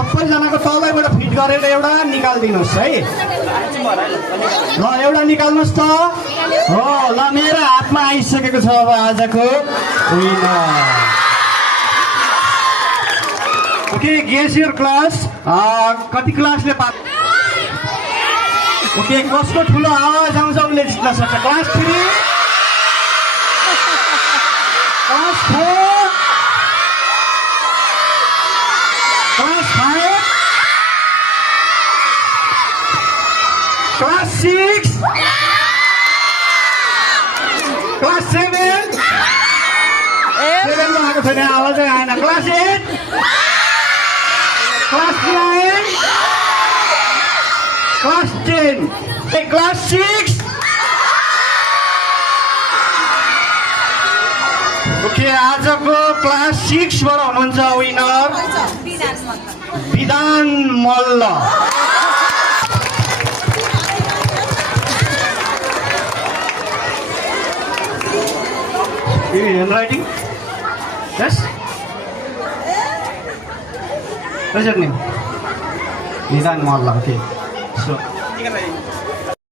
सबैजनाको तलैबाट फिट गरेर एउटा निकालिदिनुहोस् है। ल एउटा निकाल्नुहोस् त। हो ल मेरो हातमा आइसकेको छ अब आजको winner. Okay guess your class. कति क्लासले ओके कसको ठुलो आवाज आउँछ उसले जित्न सक्छ। क्लास 3, क्लास 4, क्लास 5, क्लास 6, क्लास 7 7 आएको छैन आवाजै आएन। क्लास 8, क्लास 9, क्लास 10, क्लास 6। ओके आजको क्लास 6 बाट हुनुहुन्छ विनर विधान मल्ल। Handwriting? Yes? What's your name? Vidan Malla. Okay. So,